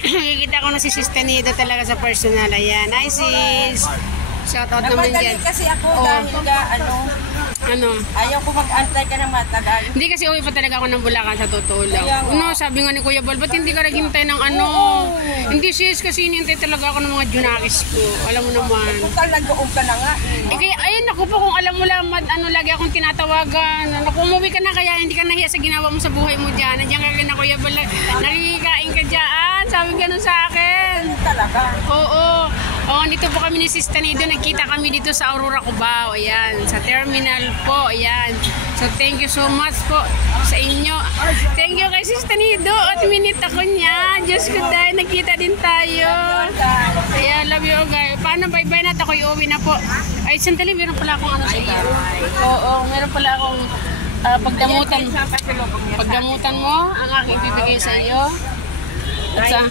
Nakikita ko na si Sis Tanido talaga sa personal. Ayan. Hi, sis. Shoutout naman dyan. Kasi ako dahil ayaw ko mag-antay ka ng matagal. Hindi kasi uwi pa talaga ako ng Bulacan sa totoo lang. Sabi nga ni Kuya Bal, ba't hindi ka naghintay ng Hindi sis, kasi hinintay talaga ako ng mga junakis ko. Alam mo naman. Total, nag-uong ka na nga. Kaya, ayun, ako po kung alam mo lang, lagi akong tinatawagan. Kung umuwi ka na kaya, hindi ka nahiya sa ginawa mo sa buhay mo dyan. Nandiyan ka na Kuya Bal, nakikikain ka dyan. Sabi ganun sa akin. Talaga? Oo. Dito po kami ni Sis Tanido. Nagkita kami dito sa Aurora, Cubao. Ayan, sa terminal po. Ayan. So, thank you so much po sa inyo. Thank you kay Sis Tanido. At minute ako niya. Diyos ko dahil, nagkita din tayo. Ayan, love you guys. Paano, bye-bye na. Ako'y uwi na po. Ay, sandali, meron pala akong sa iyo. Oo, meron pala akong pagdamutan. Pagdamutan mo, ang aking ibibigay sa iyo. At sa...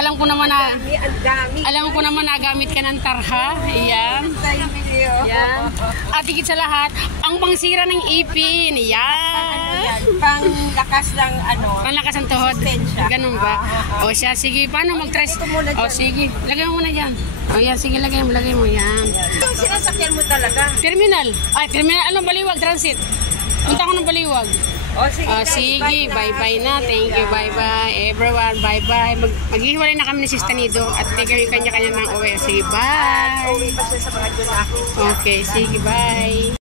Alam ko naman na gamit ka ng tarha. Ayan. Ayan. At higit sa lahat, ang pangsira ng ipin. Ayan. Panglakas ng Panglakas ng tuhod. Ganun ba? O siya, sige. Paano mag-trace? O sige. Lagay mo muna dyan. O yan, sige. Lagay mo. Yan. Ito sinasakyan mo talaga. Terminal. Terminal. Anong Baliwag? Transit. Punta ko ng Baliwag. Sige, bye-bye na. Thank you, bye-bye. Everyone, bye-bye. Maghihiwalay na kami ni Sis Tanido at kami kanya-kanya ng uwi. Sige, bye. Uwi pa siya sa mga junakis. Okay, sige, bye.